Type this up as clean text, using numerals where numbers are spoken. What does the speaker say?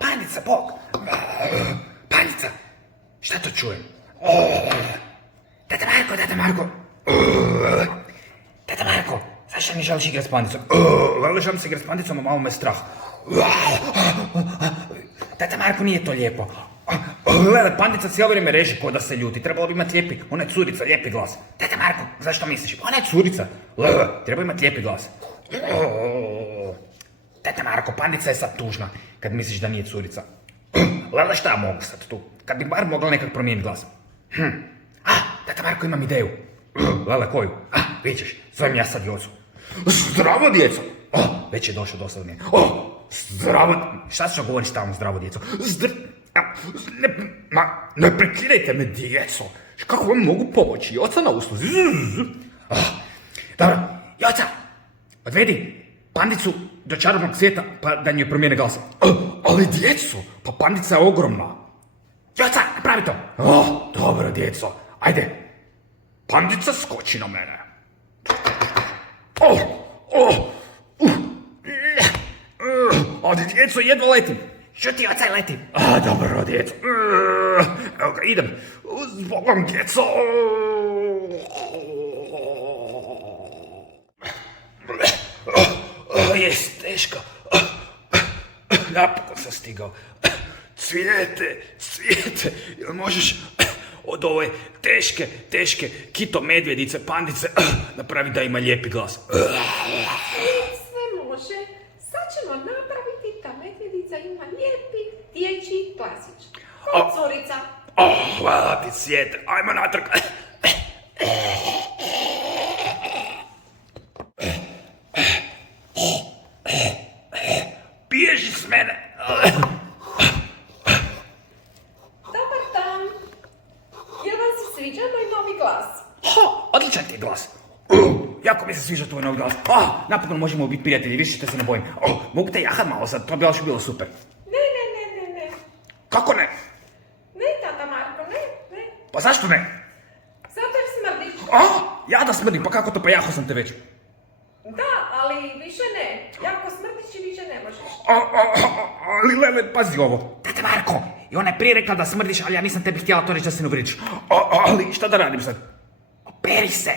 Pandica, bog! Pandica! Šta to čujem? Tata Marko! Tata Marko, zašto mi želiš igrati s pandicom? Želim se igrati s pandicom, a malo me strah. Tata Marko, nije to lijepo. Pandica cijelo vrijeme reži ko da se ljuti. Trebalo bi imati lijepi, ona je curica, lijepi glas. Tata Marko, zašto misliš? Ona je curica. Treba imati lijepi glas. Tata Marko, pandica je sad tužna kad misliš da nije curica. Lele, šta mogu sad tu? Kad bi bar mogla nekak promijeniti glas. Tata Marko, imam ideju. Lele, koju? Vidjet ćeš, zovem ja sad Jocu. Zdravo, djeco! Već je došao dosadnije. Zdravo... Šta ću govoriti stalno zdravo, djeco? Ne prekidajte me, djeco. Kako vam mogu pomoći? Joca na usluzi. Dobro, Joca, odvedi pandicu do čarobnog svijeta pa da njoj promijene glas. Ali djeco, pa pandica je ogromna. Joca, napravi to. Dobro, djeco. Ajde. Pandica skoči na mene. Ali djeco, jedva letim. Šuti, Joca, letim. Dobro, djeco. Evo ga, idem. Zbogom, djeco. Jes, teško. Napokon sam stigao. Cvijete, jel možeš od ove teške kito medvjedice, pandice napraviti da ima lijepi glas? Sve može. Sad ćemo napraviti da medvjedica ima lijepi dječji glasić. Ko curica? Hvala ti, Svijete. Ajmo natrag. Bježi s mene. Dobar dan. Jel vam se sviđa moj novi glas? Odličan ti je glas. Jako mi se sviđa tvoj novi glas. Napokon možemo biti prijatelji, više što se ne bojim. Mogu te jahat malo sad, to bi baš bilo super. Ne. Kako ne? Ne, tata Marko, ne. Pa zašto ne? Zato jer smrdiš. Ja da smrdim, pa kako to, pa jaho sam te već. Da, ali više ne. Jako smrdiš i više ne možeš. Ali Lele, pazi ovo. Tata Marko, i ona je prije rekla da smrdiš, ali ja nisam tebi htjela to reći da se ne uvridiš. Ali šta da radim sad? Operi se.